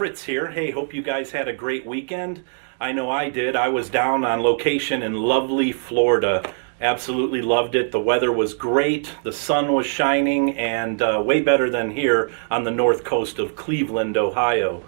Fritz here. Hey, hope you guys had a great weekend. I know I did. I was down on location in lovely Florida. Absolutely loved it. The weather was great. The sun was shining and way better than here on the north coast of Cleveland, Ohio.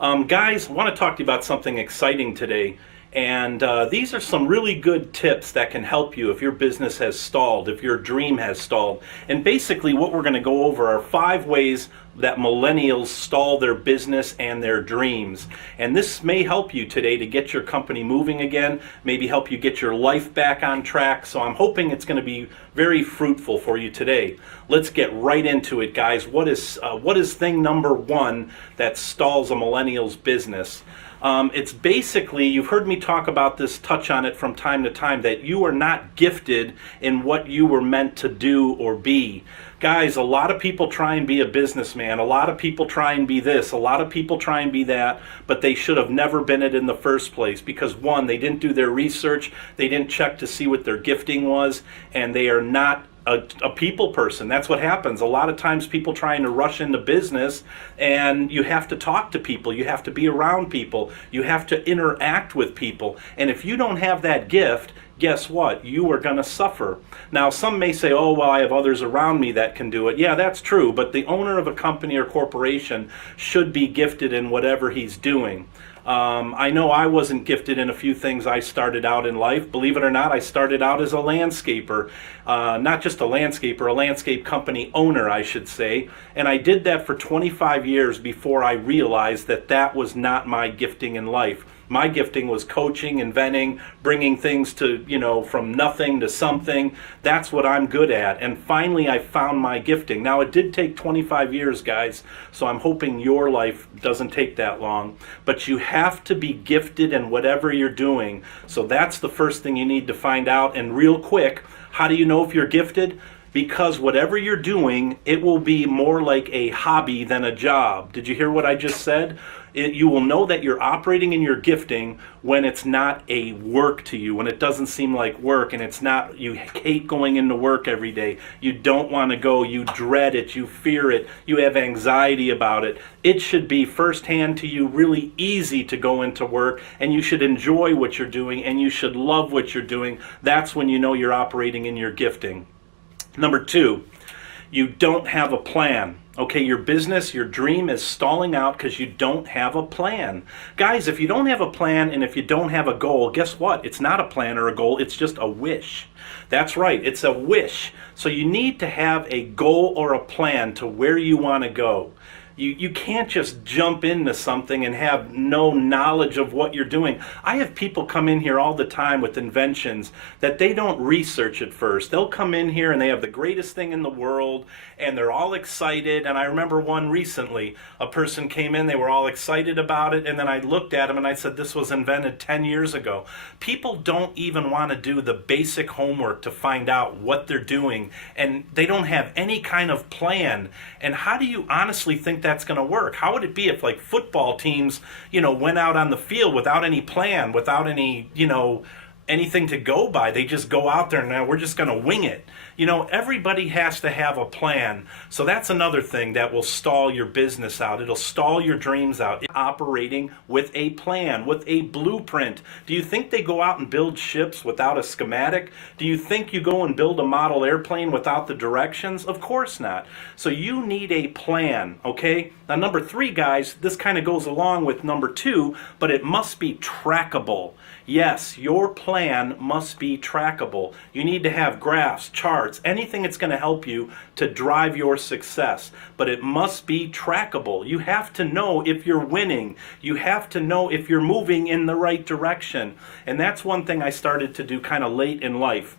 Guys, I want to talk to you about something exciting today. And these are some really good tips that can help you if your business has stalled, if your dream has stalled. And basically what we're going to go over are 5 ways that millennials stall their business and their dreams. And this may help you today to get your company moving again, maybe help you get your life back on track. So I'm hoping it's going to be very fruitful for you today. Let's get right into it, guys. What is thing number 1 that stalls a millennial's business? It's basically, you've heard me talk about this, touch on it from time to time, that you are not gifted in what you were meant to do or be. Guys, a lot of people try and be a businessman. A lot of people try and be this. A lot of people try and be that, but they should have never been it in the first place because, 1, they didn't do their research, they didn't check to see what their gifting was, and they are not a people person. That's what happens. A lot of times people trying to rush into business, and you have to talk to people, you have to be around people, you have to interact with people. And if you don't have that gift, guess what? You are going to suffer. Now, some may say, oh, well, I have others around me that can do it. Yeah, that's true, but the owner of a company or corporation should be gifted in whatever he's doing. I know I wasn't gifted in a few things I started out in life. Believe it or not, I started out as a landscaper. Not just a landscaper, a landscape company owner, I should say. And I did that for 25 years before I realized that that was not my gifting in life. My gifting was coaching, inventing, bringing things to, from nothing to something. That's what I'm good at. And finally, I found my gifting. Now, it did take 25 years, guys, so I'm hoping your life doesn't take that long. But you have to be gifted in whatever you're doing. So that's the first thing you need to find out. And real quick, how do you know if you're gifted? Because whatever you're doing, it will be more like a hobby than a job. Did you hear what I just said? You will know that you're operating in your gifting when it's not a work to you, when it doesn't seem like work, and it's not, you hate going into work every day. You don't want to go, you dread it, you fear it, you have anxiety about it. It should be firsthand to you really easy to go into work, and you should enjoy what you're doing, and you should love what you're doing. That's when you know you're operating in your gifting. Number 2, you don't have a plan. Okay, your business, your dream is stalling out because you don't have a plan. Guys, if you don't have a plan and if you don't have a goal, guess what? It's not a plan or a goal, it's just a wish. That's right, it's a wish. So you need to have a goal or a plan to where you want to go. You can't just jump into something and have no knowledge of what you're doing. I have people come in here all the time with inventions that they don't research at first. They'll come in here and they have the greatest thing in the world and they're all excited. And I remember one recently, a person came in, they were all excited about it, and then I looked at them and I said, this was invented 10 years ago. People don't even want to do the basic homework to find out what they're doing, and they don't have any kind of plan. And how do you honestly think that's going to work? How would it be if, like, football teams, went out on the field without any plan, without any, anything to go by? They just go out there and now we're just going to wing it. Everybody has to have a plan. So that's another thing that will stall your business out. It'll stall your dreams out. Operating with a plan, with a blueprint. Do you think they go out and build ships without a schematic? Do you think you go and build a model airplane without the directions? Of course not. So you need a plan, okay? Now, number 3, guys, this kind of goes along with number 2, but it must be trackable. Yes, your plan must be trackable. You need to have graphs, charts, anything that's going to help you to drive your success. But it must be trackable. You have to know if you're winning. You have to know if you're moving in the right direction. And that's one thing I started to do kind of late in life.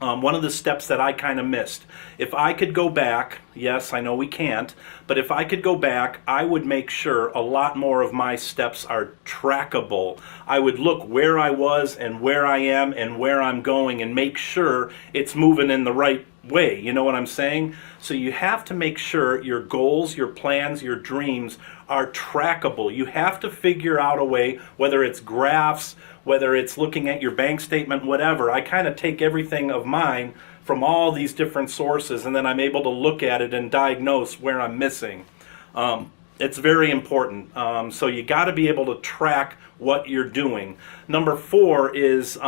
One of the steps that I kind of missed. If I could go back, yes, I know we can't, but if I could go back, I would make sure a lot more of my steps are trackable. I would look where I was and where I am and where I'm going and make sure it's moving in the right way. You know what I'm saying? So you have to make sure your goals, your plans, your dreams are trackable. You have to figure out a way, whether it's graphs, whether it's looking at your bank statement, whatever. I kind of take everything of mine from all these different sources, and then I'm able to look at it and diagnose where I'm missing. It's very important. So you got to be able to track what you're doing. Number 4 is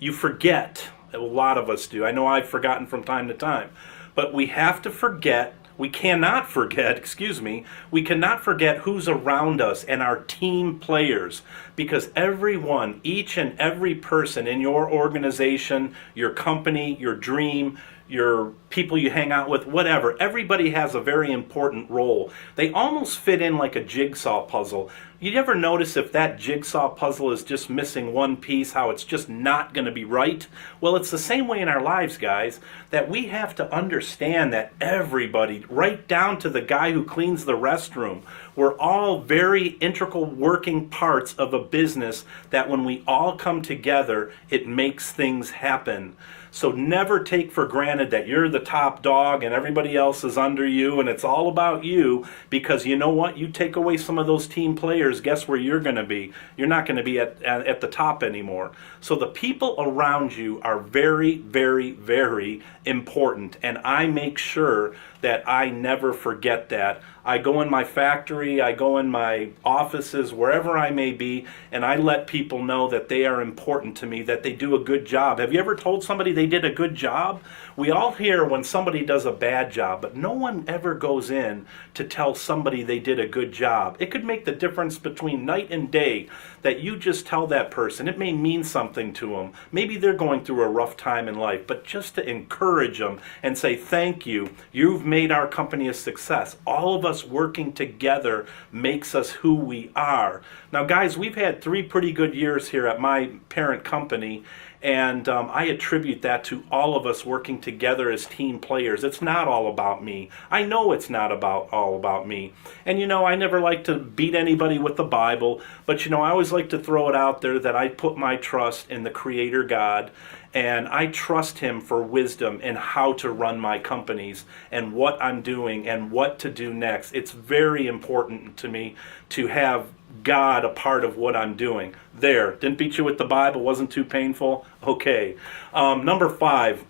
you forget. A lot of us do. I know I've forgotten from time to time. But we have to forget, we cannot forget, excuse me, we cannot forget who's around us and our team players. Because everyone, each and every person in your organization, your company, your dream, your people you hang out with, whatever, everybody has a very important role. They almost fit in like a jigsaw puzzle. You ever notice if that jigsaw puzzle is just missing one piece, how it's just not going to be right? Well, it's the same way in our lives, guys, that we have to understand that everybody, right down to the guy who cleans the restroom, we're all very integral working parts of a business that when we all come together, it makes things happen. So never take for granted that you're the top dog and everybody else is under you and it's all about you, because you know what? You take away some of those team players, guess where you're going to be? You're not going to be at the top anymore. So the people around you are very, very, very important, and I make sure that I never forget that. I go in my factory, I go in my offices, wherever I may be, and I let people know that they are important to me, that they do a good job. Have you ever told somebody they did a good job? We all hear when somebody does a bad job, but no one ever goes in to tell somebody they did a good job. It could make the difference between night and day that you just tell that person. It may mean something to them. Maybe they're going through a rough time in life, but just to encourage them and say, thank you. You've made our company a success. All of us working together makes us who we are. Now, guys, we've had 3 pretty good years here at my parent company, and I attribute that to all of us working together as team players. It's not all about me. I know it's not all about me. And you know, I never like to beat anybody with the Bible, but you know, I always like to throw it out there that I put my trust in the Creator God, and I trust Him for wisdom in how to run my companies and what I'm doing and what to do next. It's very important to me to have God a part of what I'm doing. There, didn't beat you with the Bible, wasn't too painful? Okay. Number 5,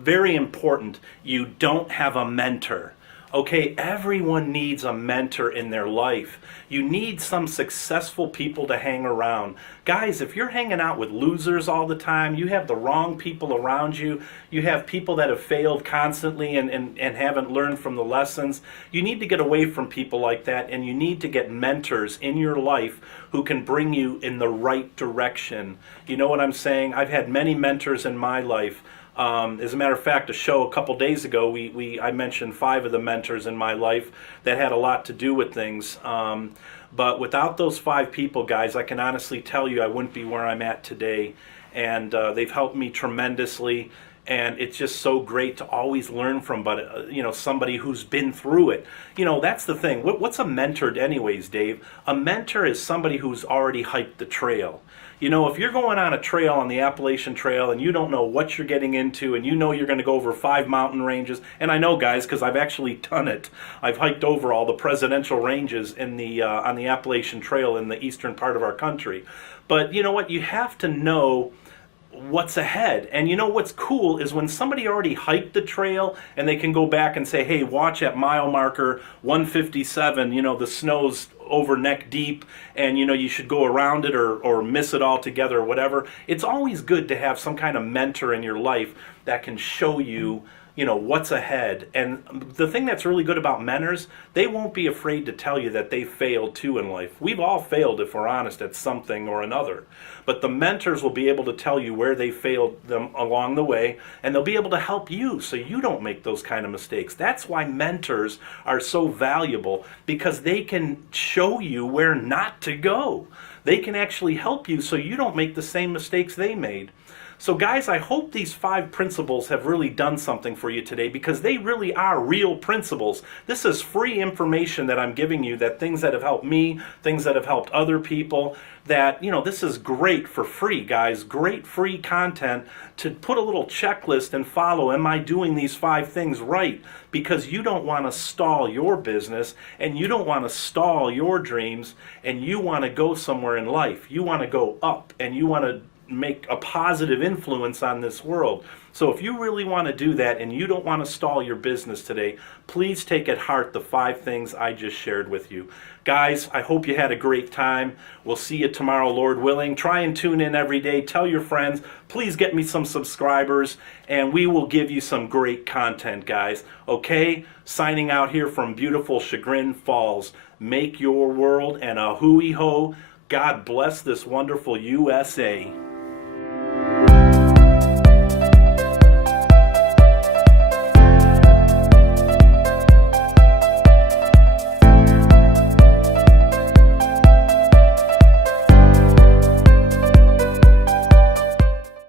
very important, you don't have a mentor. Okay, everyone needs a mentor in their life. You need some successful people to hang around. Guys, if you're hanging out with losers all the time, you have the wrong people around you, you have people that have failed constantly and haven't learned from the lessons, you need to get away from people like that, and you need to get mentors in your life who can bring you in the right direction. You know what I'm saying? I've had many mentors in my life. As a matter of fact, a show a couple days ago, I mentioned 5 of the mentors in my life that had a lot to do with things. But without those 5 people, guys, I can honestly tell you I wouldn't be where I'm at today. And they've helped me tremendously. And it's just so great to always learn from, somebody who's been through it. You know, that's the thing. What's a mentor anyways, Dave? A mentor is somebody who's already hiked the trail. You know, if you're going on a trail on the Appalachian Trail and you don't know what you're getting into and you know you're going to go over 5 mountain ranges, and I know, guys, because I've actually done it. I've hiked over all the presidential ranges in on the Appalachian Trail in the eastern part of our country. But you know what? You have to know what's ahead. And you know what's cool is when somebody already hiked the trail and they can go back and say, hey, watch at mile marker 157, you know, the snow's over neck deep and you know you should go around it or miss it altogether or whatever. It's always good to have some kind of mentor in your life that can show you, you know, what's ahead. And the thing that's really good about mentors, they won't be afraid to tell you that they failed too in life. We've all failed, if we're honest, at something or another. But the mentors will be able to tell you where they failed them along the way, and they'll be able to help you so you don't make those kind of mistakes. That's why mentors are so valuable, because they can show you where not to go. They can actually help you so you don't make the same mistakes they made. So guys, I hope these 5 principles have really done something for you today, because they really are real principles. This is free information that I'm giving you, that things that have helped me, things that have helped other people, that, you know, this is great for free, guys. Great free content to put a little checklist and follow. Am I doing these 5 things right? Because you don't want to stall your business, and you don't want to stall your dreams, and you want to go somewhere in life. You want to go up, and you want to make a positive influence on this world. So if you really want to do that and you don't want to stall your business today, please take at heart the 5 things I just shared with you. Guys, I hope you had a great time. We'll see you tomorrow, Lord willing. Try and tune in every day. Tell your friends. Please get me some subscribers, and we will give you some great content, guys. Okay? Signing out here from beautiful Chagrin Falls. Make your world and a hooey ho. God bless this wonderful USA.